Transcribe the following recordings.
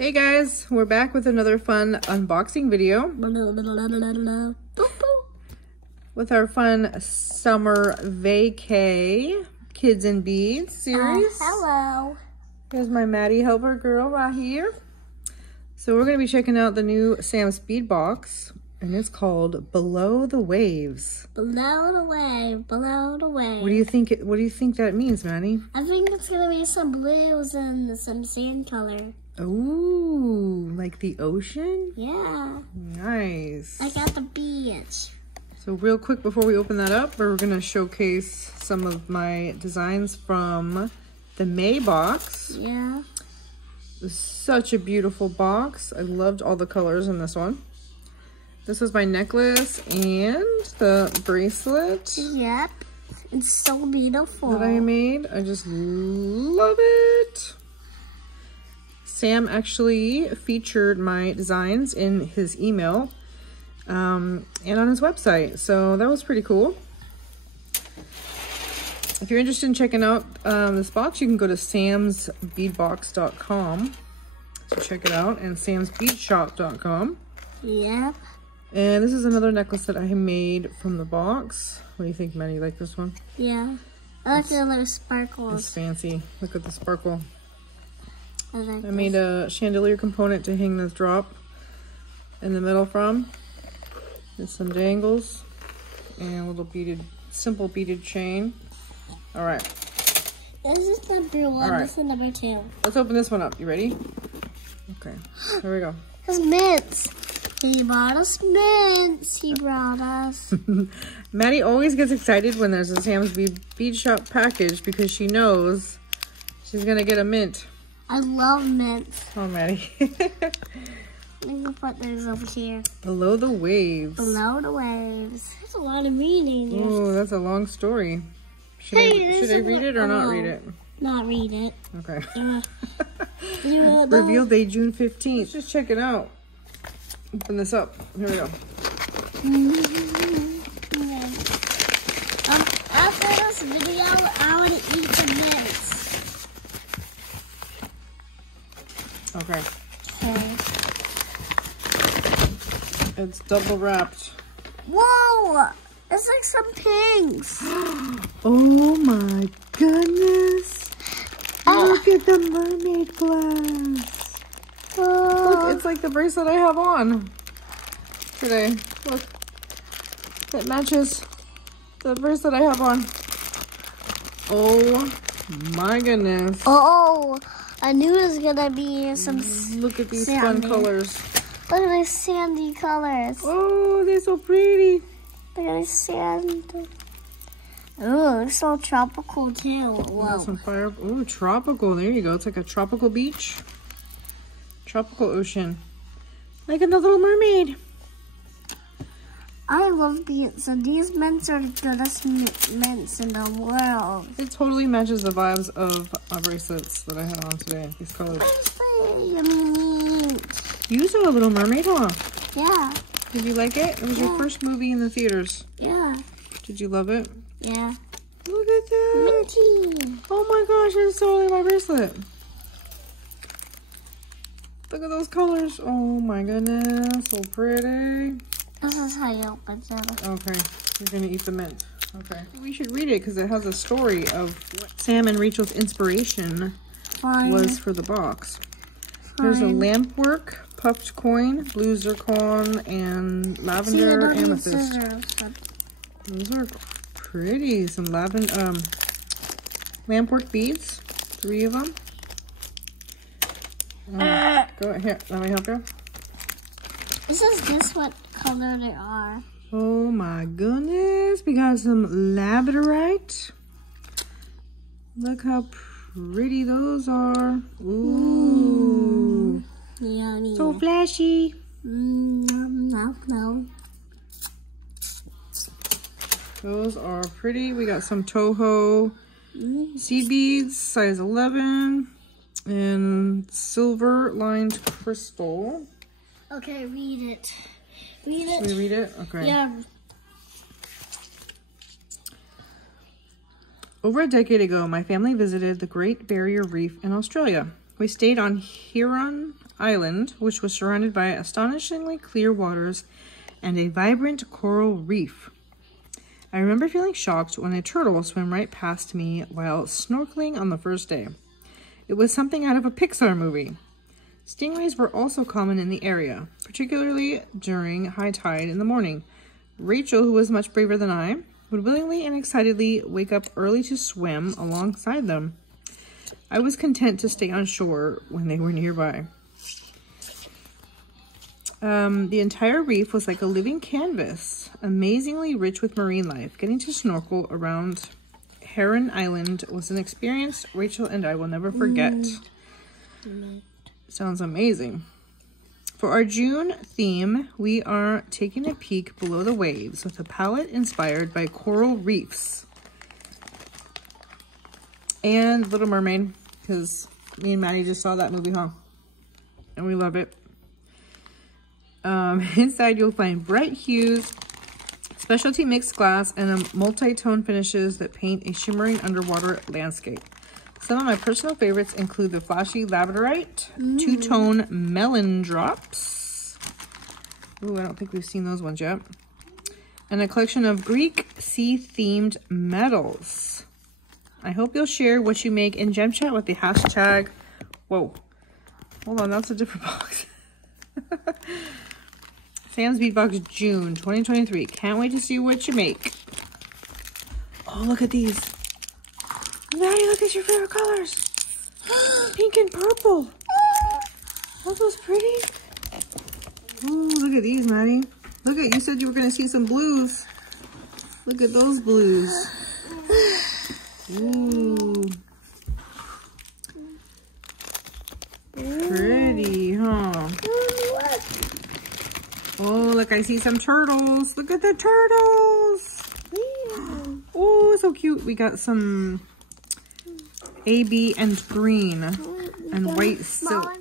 Hey guys, we're back with another fun unboxing video with our fun summer vacay kids and beads series. Hello. Here's my Maddie helper girl right here. So we're going to be checking out the new Sam's bead box, and it's called Below the Waves. Below the wave, below the wave. What do you think that means, Maddie? I think it's gonna be some blues and some sand color. Ooh, like the ocean? Yeah. Nice. I got the beach. So real quick before we open that up, we're going to showcase some of my designs from the May box. Yeah. It was such a beautiful box. I loved all the colors in this one. This was my necklace and the bracelet. Yep. It's so beautiful. That I made. I just love it. Sam actually featured my designs in his email and on his website. So that was pretty cool. If you're interested in checking out this box, you can go to samsbeadbox.com to check it out, and samsbeadshop.com. Yep. And this is another necklace that I made from the box. What do you think, Maddie? You like this one? Yeah. I like the little sparkles. It's fancy. Look at the sparkle. I made a chandelier component to hang this drop in the middle from. There's some dangles and a little simple beaded chain. All right. This is number one. Right. This is number two. Let's open this one up. You ready? Okay. Here we go. It's mints. He brought us mints. He brought us. Maddie always gets excited when there's a Sam's Bead Shop package because she knows she's going to get a mint. I love mints. Oh, Maddie. I'm gonna put those over here. Below the Waves. Below the waves. That's a lot of reading. Oh, that's a long story. Should I read it or not read it? Not read it. Okay. Reveal Reveal day June 15th. Let's just check it out. Open this up. Here we go. After this video, I want to eat the mints. Okay. Okay. It's double wrapped. Whoa! It's like some pinks. Oh my goodness. Look at the mermaid glass. Look, it's like the bracelet I have on today. Look. It matches the bracelet I have on. Oh my goodness. Oh, I knew it was gonna be some. Look at these sandy. fun colors. Look at these sandy colors. Oh, they're so pretty. Look at these sand. Oh, it's so tropical too. Whoa. Some fire. Oh, tropical. There you go. It's like a tropical beach. Tropical ocean. Like in the Little Mermaid. I love beads, and these mints are the goodest mints in the world. It totally matches the vibes of my bracelets that I had on today. These colors. You saw Little Mermaid, huh? Yeah. Did you like it? It was your first movie in the theaters. Yeah. Did you love it? Yeah. Look at that. Minty. Oh my gosh, it's totally my bracelet. Look at those colors. Oh my goodness, so pretty. This is how you open it. Okay, you're gonna eat the mint. Okay. We should read it because it has a story of what Sam and Rachel's inspiration was for the box. There's a lamp work, puffed coin, blue zircon, and lavender amethyst. Those are pretty. Some lavender lamp work beads, 3 of them. Go ahead. Let me help you. This is just what color they are. Oh my goodness. We got some labradorite. Look how pretty those are. Ooh. Yummy. So flashy. No. Those are pretty. We got some Toho seed beads, size 11. And silver lined crystal. Okay, read it. Read it. Should we read it? Okay. Yeah. Over a decade ago, my family visited the Great Barrier Reef in Australia. We stayed on Huron island, which was surrounded by astonishingly clear waters and a vibrant coral reef. I remember feeling shocked when a turtle swam right past me while snorkeling on the first day. It was something out of a Pixar movie. Stingrays were also common in the area, particularly during high tide in the morning. Rachel, who was much braver than I, would willingly and excitedly wake up early to swim alongside them. I was content to stay on shore when they were nearby. The entire reef was like a living canvas, amazingly rich with marine life. Getting to snorkel around Heron Island was an experience Rachel and I will never forget. Sounds amazing. For our June theme, we are taking a peek below the waves with a palette inspired by coral reefs and Little Mermaid, because me and Maddie just saw that movie, huh? And we love it. Inside, you'll find bright hues, specialty mixed glass, and multi-tone finishes that paint a shimmering underwater landscape. Some of my personal favorites include the flashy labradorite, two-tone melon drops. Ooh, I don't think we've seen those ones yet. And a collection of Greek sea-themed metals. I hope you'll share what you make in Gem Chat with the hashtag... Whoa. Hold on, that's a different box. Sam's Bead Box June 2023. Can't wait to see what you make. Oh, look at these. Maddie, look at your favorite colors. Pink and purple. Aren't those pretty? Ooh, look at these, Maddie. Look at, you said you were going to see some blues. Look at those blues. Ooh. Pretty, huh? Oh, look, I see some turtles. Look at the turtles. Oh, so cute. We got some AB and green and white silk.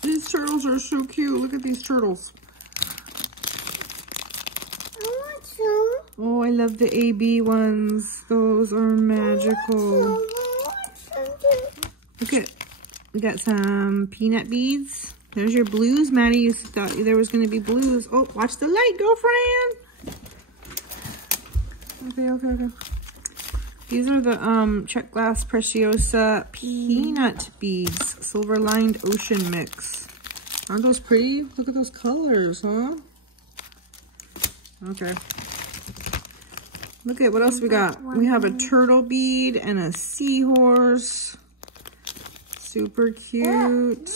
These turtles are so cute. Look at these turtles. Oh, I love the AB ones. Those are magical. Look at, we got some peanut beads. There's your blues, Maddie. You thought there was going to be blues. Oh, watch the light, girlfriend. Okay. These are the check glass Preciosa peanut beads, silver lined ocean mix. Aren't those pretty? Look at those colors, huh? Okay. Look at what else we got. We have a turtle bead and a seahorse. Super cute.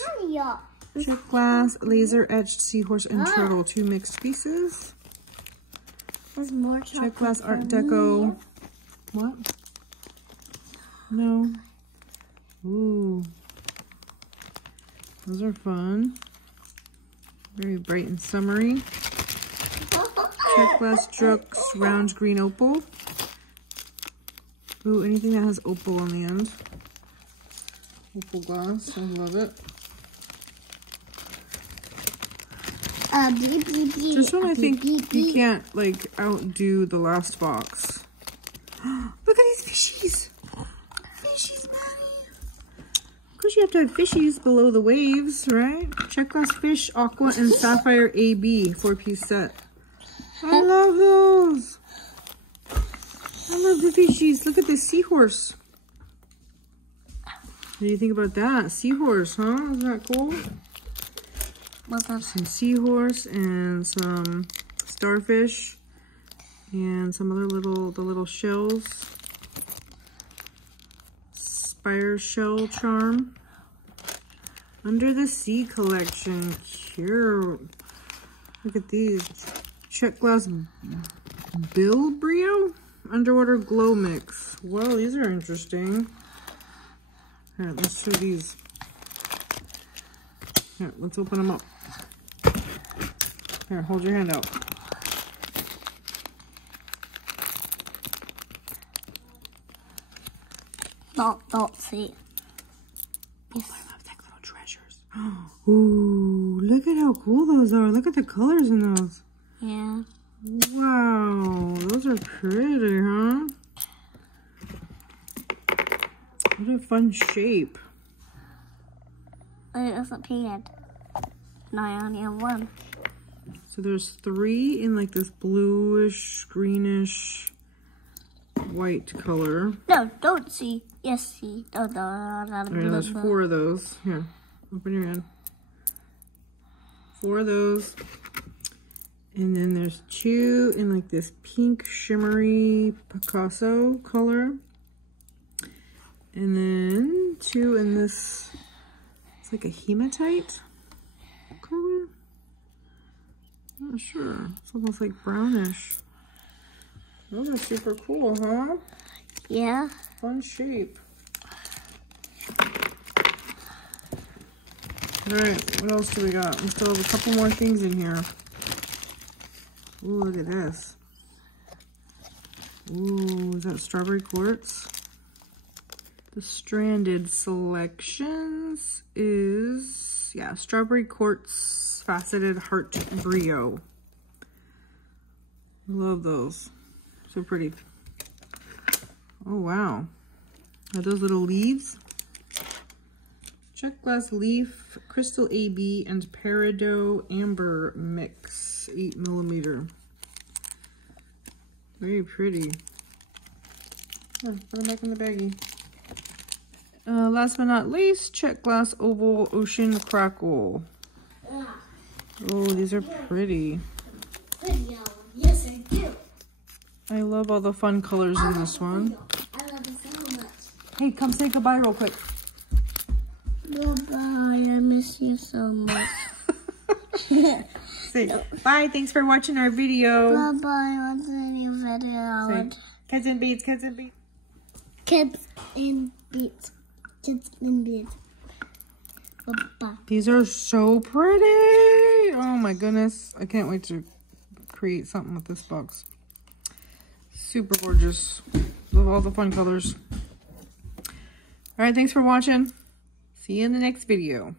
Check glass, laser etched seahorse and turtle, 2 mixed pieces. There's more check glass Art Deco. What? No. Ooh. Those are fun. Very bright and summery. Check glass Drux round green opal. Ooh, anything that has opal on the end. Opal glass, I love it. This one, I think you can't, like, outdo the last box. Look at these fishies. Fishies, Maddie. Of course, you have to have fishies below the waves, right? Check glass fish, aqua, and sapphire AB 4-piece set. I love those. I love the fishies. Look at this seahorse. What do you think about that? Seahorse, huh? Isn't that cool? Some seahorse and some starfish and some other little shells. Spire shell charm. Under the Sea collection. Cute. Look at these. Check glass bilbrio underwater glow mix. Well, these are interesting. Here, let's show these. Here, let's open them up. Here, hold your hand out. Don't see. Oh, I love like little treasures. Ooh, look at how cool those are. Look at the colors in those. Yeah. Wow, those are pretty, huh? What a fun shape. It's a pad. No, I only have one. So there's 3 in like this bluish, greenish, white color. No, don't see. Yes, see. No, Alright, there's 4 of those. Here, open your hand. 4 of those. And then there's 2 in like this pink shimmery Picasso color. And then 2 in this, it's like a hematite color. Not sure. It's almost like brownish. Those are super cool, huh? Yeah. Fun shape. Alright, what else do we got? We still have a couple more things in here. Ooh, look at this. Ooh, is that strawberry quartz? The stranded selections is, yeah, strawberry quartz faceted heart brio. Love those. So pretty. Oh, wow. Are those little leaves? Check glass leaf, crystal AB, and peridot amber mix, 8mm. Very pretty. Oh, put them back in the baggie. Last but not least, check glass oval ocean crackle. Oh, these are pretty. Yes, I do. I love all the fun colors in this one. I love it so much. Hey, come say goodbye real quick. Bye-bye. I miss you so much. Say bye. Thanks for watching our video. Bye-bye. What's the new video? Say, kids and beads, kids and beads. Kids in beads. Kids in beads. Bye-bye. These are so pretty. Oh my goodness. I can't wait to create something with this box. Super gorgeous. Love all the fun colors. All right, thanks for watching. See you in the next video.